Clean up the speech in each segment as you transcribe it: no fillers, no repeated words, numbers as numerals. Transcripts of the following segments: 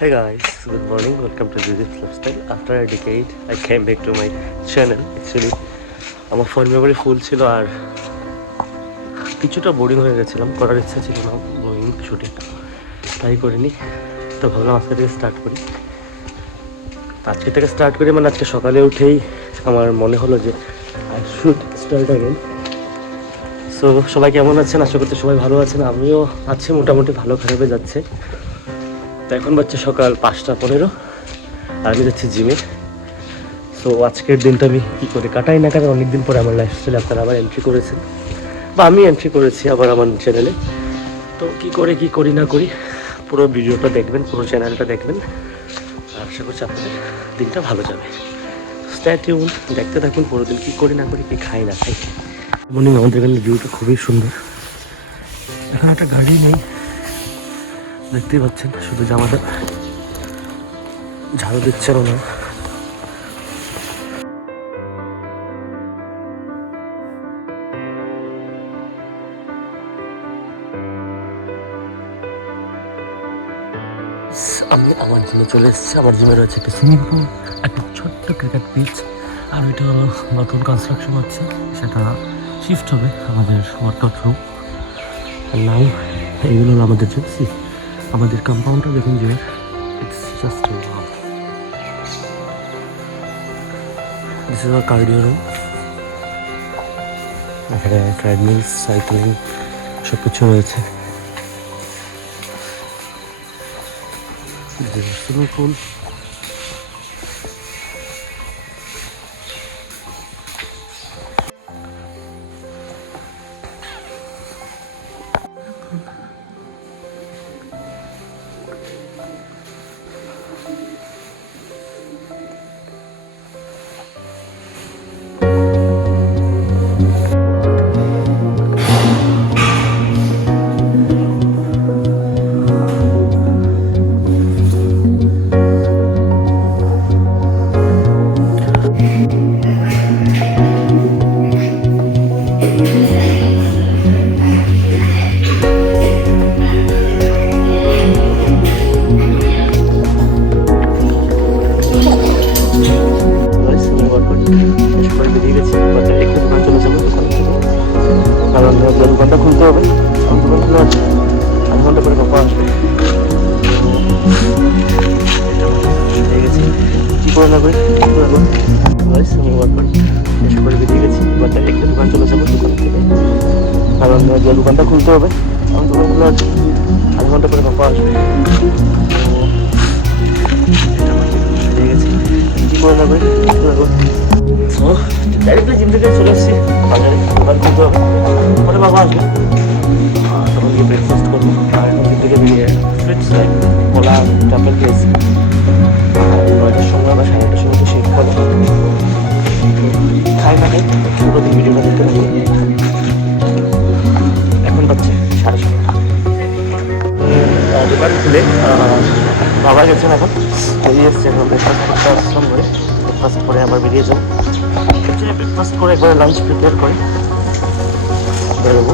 Hey guys, good morning. Welcome to Judith's Lifestyle. After a decade, I came back to my channel. Actually, আমার phone memory ফুল ছিল আর কিছুটা boring হয়ে গেছিলাম, করার ইচ্ছা ছিল না ব্লগিং শুটিং, তাই করিনি। তো ভাবলাম আজকে থেকে স্টার্ট করি। আজকে থেকে স্টার্ট করি মানে আজকে সকালে উঠেই আমার মনে হলো যে I should start again. So সবাই কেমন আছেন? আশা করতে সবাই ভালো আছেন। আমিও আছি, মোটামুটি ভালো খারাপে যাচ্ছে। তো এখন বাচ্চা সকাল 5:15 আর আমি যাচ্ছি জিমে। সো আজকের দিনটা আমি কী করে কাটাই না কারণ অনেকদিন পরে আমার লাইফস্টাইলে আপনারা আবার এন্ট্রি করেছেন বা আমি এন্ট্রি করেছি আবার আমার চ্যানেলে। তো কী করে কী করি না করি পুরো ভিডিওটা দেখবেন, পুরো চ্যানেলটা দেখবেন, আর আশা করছি আপনাদের দিনটা ভালো যাবে। স্টে টিউন, দেখতে থাকুন পুরো দিন কী করি না করি, কী খাই না খাই। মর্নিং আমাদের এখানে ভিউটা খুবই সুন্দর। এখন একটা গাড়ি নেই, দেখতেই পাচ্ছেন, শুধু জামাটা ঝাড়ু দিচ্ছেন না। আমি আমার জিমে চলে এসেছি। আমার জিমে রয়েছে একটা সুইমিং পুল, একটা ছোট্ট ক্রিকেট পিচ, আর ওইটা হলো নতুন কনস্ট্রাকশন হচ্ছে, সেটা শিফট হবে আমাদের ওয়ার্কআউট রুম। আর নাও এইগুলো হলো আমাদের জিমসি, আমাদের কম্পাউন্ডটা দেখুন যে it's just wow. This is our cardio room. এখানে ট্রেডমিল, সাইক্লিং সব কিছু রয়েছে। সুইমিং পুল, দোকানটা খুলতে হবে। দোকান খুলে আছে, আধ ঘন্টা করে পাপা আসবে। বেরিয়ে গেছি, কী করে না করি আমি ওয়ার্কআউট শেষ করে বেরিয়ে গেছি। এবার একটা দোকান চলে যাবো দোকান থেকে, কারণ দোকানটা খুলতে হবে। আমার দোকান খুলে আছে, আধ ঘন্টা করে পাপা আসবে। বেরিয়ে গেছি, কী করে না করি ও ডাইরেক্টলি জিম থেকে চলে এসেছি বাজারে। দোকান খুলতে হবে, পরে বাবা আসবে, তখন গিয়ে ব্রেকফাস্ট করবো। আর এখন জিম থেকে বেরিয়ে ফ্রুটস কলা টাপের খেয়েছি। আর 9টার সময় বা 9:30টার সময় তো শেখ করে খাই না খাই পুরো দিন ভিডিওটা দেখতে থাকি। এখন পাচ্ছে 7:30। দোকান খুলে বাবা গেছেন, এখন বেরিয়ে এসছে। এখন ব্রেকফাস্ট করতে আসলাম করে, ব্রেকফাস্ট করে আবার বেরিয়ে যাবো। অ্যাকচুয়ালি ব্রেকফাস্ট করে একবার লাঞ্চ প্রিপেয়ার করে বেরোবো।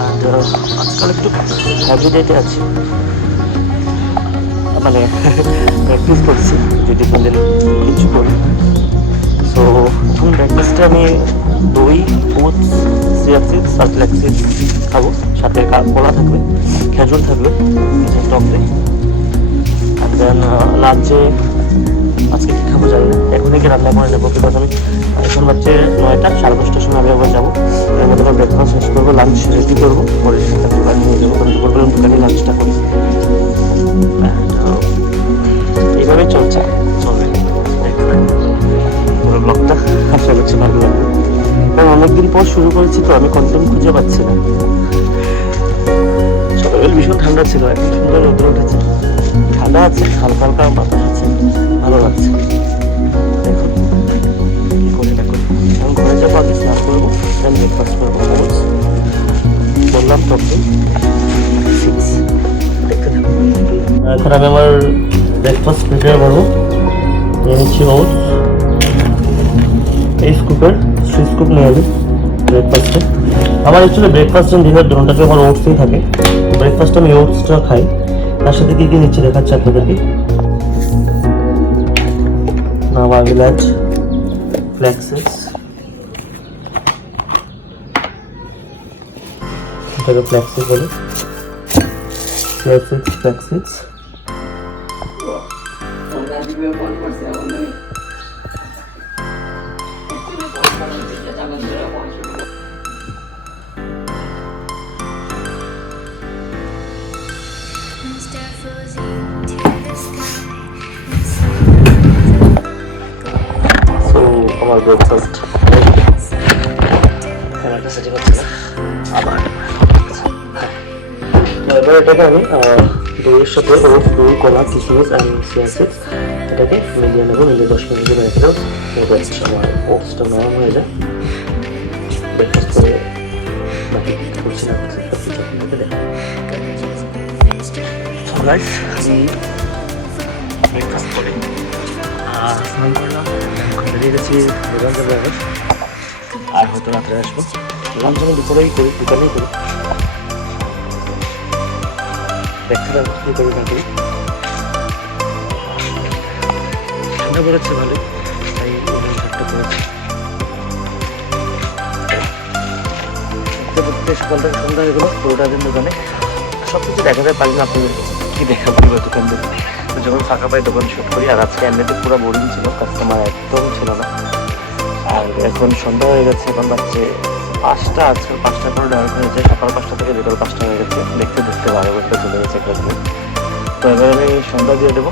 আর আজকাল একটু হ্যাভি ডেটে আছি, মানে প্র্যাকটিস করছি যদি কোনদিন কিছু করি। সো এখন ব্রেকফাস্টে আমি দই, ওটস, চিয়া সিডস আর ফ্ল্যাক্স সিডস খাবো, সাথে কলা থাকবে, খেজুর থাকবে, কিছু টক দেয়। আর দেন লাঞ্চে আজকে কী খাবো জানি না, এখনই কি রান্না করে নেবো। বিকজ আমি এখন বাচ্চে 9টা, 10:30টার সময় আমি আবার যাবো। এর মধ্যে আমার ব্রেকফাস্ট শেষ করবো, লাঞ্চ রেডি করবো, করে সেটা দোকানে নিয়ে যাবো। কারণ দুপুরবেলা দোকানে লাঞ্চটা করি। এইভাবেই চলবে পুরো ব্লগটা। আশা করছি ভালো লাগবে, কারণ অনেকদিন পর শুরু করেছি তো আমি কন্টেন্ট খুঁজে পাচ্ছি না। সকালবেলা ভীষণ ঠান্ডা ছিল, এখন সুন্দর রোদ উঠেছে, ঠান্ডা আছে, হালকা হালকা বাতাস আছে, ভালো লাগছে। দেখুন কী করি না করি। এখন ঘরে যাবো, আগে স্নান করবো, দেন ব্রেকফাস্ট করবো। বললাম তখন 6 দেখতে থাকবো। এখন আমি আমার ব্রেকফাস্ট প্রিপেয়ার করবো। নিয়ে নিচ্ছি ওটস, এই স্কুপের 3 স্কুপ নিয়ে যাবে ব্রেকফাস্টে। আমার অ্যাকচুয়ালি ব্রেকফাস্ট এবং ডিনার দুটোটাতে আমার ওটসই থাকে। ব্রেকফাস্টে আমি ওটসটা খাই, তার সাথে কি কি নিচ্ছে দেখাচ্ছে আপনাদেরকে। নাভা ভিলেজ ফ্লেক্সিস, এটাকে ফ্লেক্সিস বলে, ফ্লেক্সিস। আমার ব্রেকফাস্ট ক্যামেরাটা সেটিং হচ্ছে না আবার। এবার এটাকে আমি দইয়ের সাথে দই, কলা, কিশমিশ অ্যান্ড চিয়া সিডস এটাকে মিলিয়ে নেবো। মিলিয়ে 10 মিনিট করে রেখে দেবো। আমার ওটসটা নরম হয়ে যায়। ব্রেকফাস্ট করে বাকি করছি না, সব কিছু আপনাদেরকে দেখাবো। ব্রেকফাস্ট করে স্নান করলাম, এখন বেরিয়ে গেছি দোকান যাবো আবার, আর হয়তো রাত্রে আসবো। লাঞ্চ আমি দুপুরেই করি, দোকানেই করি, দেখতে পাবো কী করি না করি। ঠান্ডা পড়েছে ভালো, তাই ঠান্ডা পড়েছে। দেখতে সকালটা সন্ধ্যা হয়ে গেলো, পুরোটা দিন দোকানে সব কিছু দেখাতে পারি না। আপনি কি দেখা পারি বা দোকান দেখতে, যখন ফাঁকা পাই দোকান শুট করি। আর আজকে এমনিতে পুরো বোরিং ছিল, কাস্টমার একদম ছিল না। আর এখন সন্ধ্যা হয়ে গেছে, এখন বাচ্চে 5টা, আজকাল 5টা করে ডার্ক হয়েছে। সকাল 5টা থেকে বিকাল 5টা হয়ে গেছে, দেখতে দেখতে 12 ঘন্টা চলে গেছে ক্লাসে। তো এবার আমি সন্ধ্যা দিয়ে দেবো।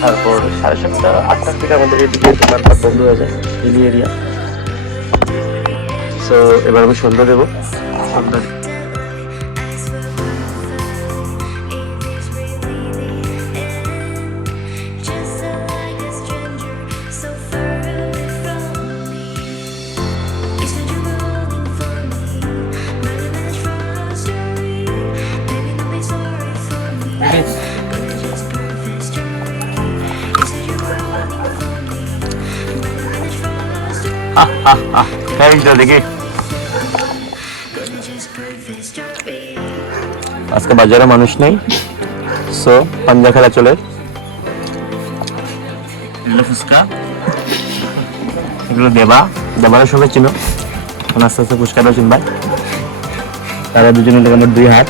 তারপর 7:30 8টার থেকে আমাদের এদিকে দোকানপাট বন্ধ হয়ে যায়, হিলি এরিয়া। সো এবার আমি সন্ধ্যা দেবো। সন্ধ্যা দেখি আজকে বাজারে মানুষ নেই, সো পাঞ্জা খেলা চলে। ফুচকা এগুলো দেবার সবাই চিনো, আস্তে আস্তে ফুচকাটাও চিনবা। তারা দুজনে আমার 2 হাত।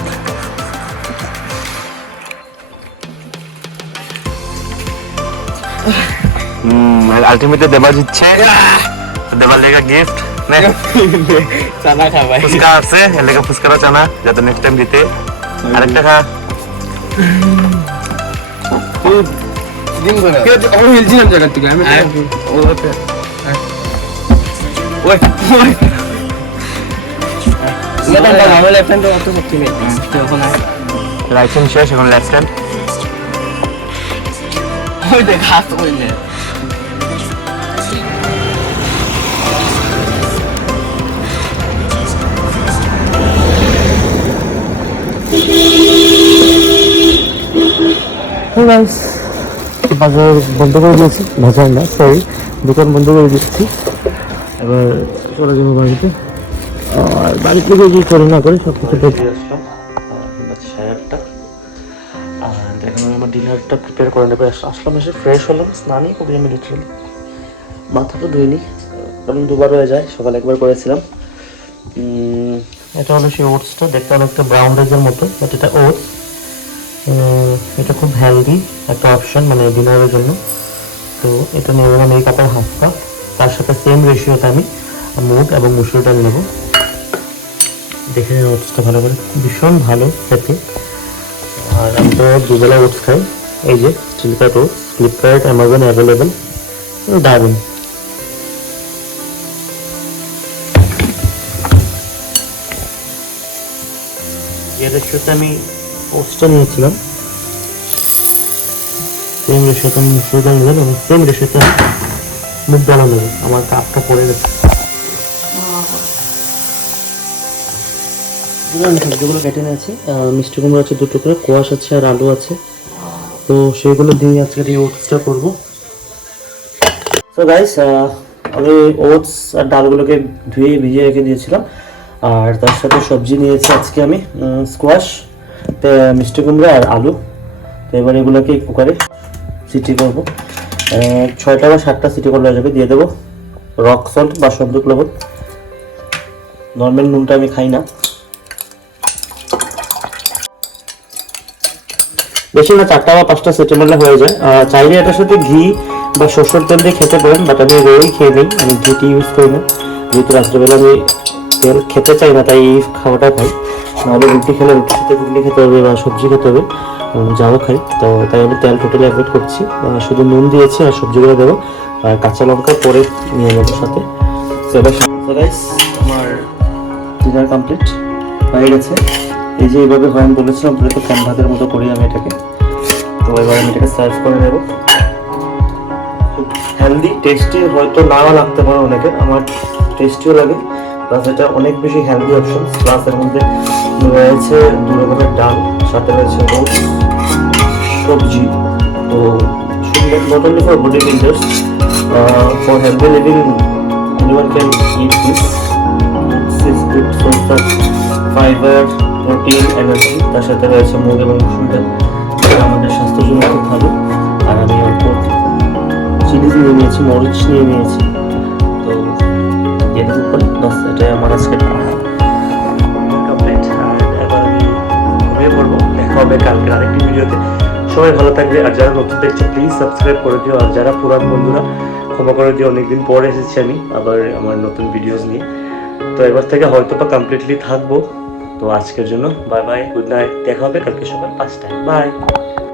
আলটিমেটলি দেবা জিতছে, দেবার লেগা গিফট চানা খাবাই, ফুচকা আছে এর লেগা ফুচকাটা চানা, যাতে নেক্সট টাইম দিতে। আরেকটা খা দিন করে আমি হিলছিলাম জায়গা থেকে। আমি ওই আমার লেফট হ্যান্ড অত শক্তি নেই, এখন রাইট হ্যান্ড শেষ, এখন লেফট হ্যান্ড। ওই দেখ হাত ওই নে বাজার বন্ধ করে দিয়েছি, বাজার না সরি দোকান বন্ধ করে দিচ্ছি। এবার চলে যাবো বাড়িতে। আর বাড়ি থেকে কি করে না করে সব কিছু দেখে আসলাম। 8:30। আর এখন আমার ডিনারটা প্রিপেয়ার করে নেবে। আসলাম, এসে ফ্রেশ হলাম, স্নানই করি আমি লিটারালি, মাথা তো ধুইনি, কারণ 2বার হয়ে যায়, সকালে 1বার করেছিলাম। এটা হলো সেই ওটসটা, দেখতে অনেকটা ব্রাউন রাইসের মতো, বাট এটা ওটস। এটা খুব হেলদি একটা অপশন মানে ডিনারের জন্য। তো এটা নিয়ে নেবো আমি 1 কাপের ½ কাপ। তার সাথে সেম রেশিওতে আমি মুগ এবং মুসুরিটা নেব। দেখে নিন ওটসটা ভালো করে, ভীষণ ভালো খেতে। আর আমি তো 2 বেলা ওটস খাই। এই যে চিলকাট ওটস, ফ্লিপকার্ট অ্যামাজন অ্যাভেলেবেল, দারুণ। যে রেশিওতে আমি ওটসটা নিয়েছিলাম সেম রেশিওতে আমি মুসুরিটা নিলাম এবং সেম রেশিওতে মুগ ডালও নেব। আমার কাপটা পড়ে গেছে। সবজিগুলো কেটে নিয়েছি, মিষ্টি কুমড়ো আছে 2 টুকরো, কোয়াশ আছে আর আলু আছে। তো সেগুলো দিয়ে আজকে এই ওটসটা করবো। সো গাইস, আমি ওটস আর ডালগুলোকে ধুয়ে ভিজিয়ে রেখে দিয়েছিলাম। আর তার সাথে সবজি নিয়েছি আজকে আমি স্কোয়াশ, মিষ্টি কুমড়া আর আলু। তো এবার এগুলোকে কুকারে সিটি করবো, 6টা বা 7টা সিটি করলে যাবে। দিয়ে দেবো রক সল্ট বা সন্দুক লবণ, নর্মাল নুনটা আমি খাই না। বেশি না, 4টা বা 5টা সিটি মারলে হয়ে যায়। চাইলে এটার সাথে ঘি বা সরষের তেল দিয়ে খেতে পারেন, বাট আমি রোই খেয়ে নিই, আমি ঘিটি ইউজ করি না, যেহেতু রাত্রেবেলা আমি তেল খেতে চাই না, তাই এই খাওয়াটা খাই। নাহলে রুটি খেলে রুটির সাথে ঘুগনি খেতে হবে বা সবজি খেতে হবে, যাও খাই। তো তাই আমি তেল টোটালি অ্যাভয়েড করছি, শুধু নুন দিয়েছি আর সবজিগুলো দেবো, আর কাঁচা লঙ্কা পরে নিয়ে নেবো সাথে। তো এবার গাইস আমার ডিনার কমপ্লিট হয়ে গেছে। এই যে এইভাবে হয় আমি বলেছিলাম তো ফ্যান ভাতের মতো করি আমি এটাকে। তো এবার আমি এটাকে সার্ভ করে নেবো। খুব হেলদি টেস্টি, হয়তো নাও লাগতে পারে অনেকে, আমার টেস্টিও লাগে, প্লাস এটা অনেক বেশি হেলদি অপশন। প্লাস এর মধ্যে রয়েছে 2 রকমের ডাল, সাথে রয়েছে ওটস, সবজি। তো সুন্দর, not only for body builders, for healthy living anyone can eat this. This is good source of fiber, protein, energy. তার সাথে রয়েছে মুগ এবং মসুর ডাল, যেটা আমাদের স্বাস্থ্যের জন্য খুব ভালো। আর আমি অল্প চিলি নিয়ে নিয়েছি, মরিচ নিয়ে নিয়েছি। তো যেটুকু করে বাস, এটাই আমার আজকে কমপ্লিট। আর এবার আমি ঘুমিয়ে পড়বো, দেখা হবে কালকে আরেকটি ভিডিওতে। সবাই ভালো থাকবে, আর যারা নতুন দেখছে প্লিজ সাবস্ক্রাইব করে দিও, আর যারা পুরান বন্ধুরা ক্ষমা করে দিও, অনেকদিন পরে এসেছি আমি আবার আমার নতুন ভিডিওস নিয়ে। তো এবার থেকে হয়তো বা কমপ্লিটলি থাকবো। তো আজকের জন্য বাই বাই, গুড নাইট, দেখা হবে কালকে সকাল 5টায়, বাই।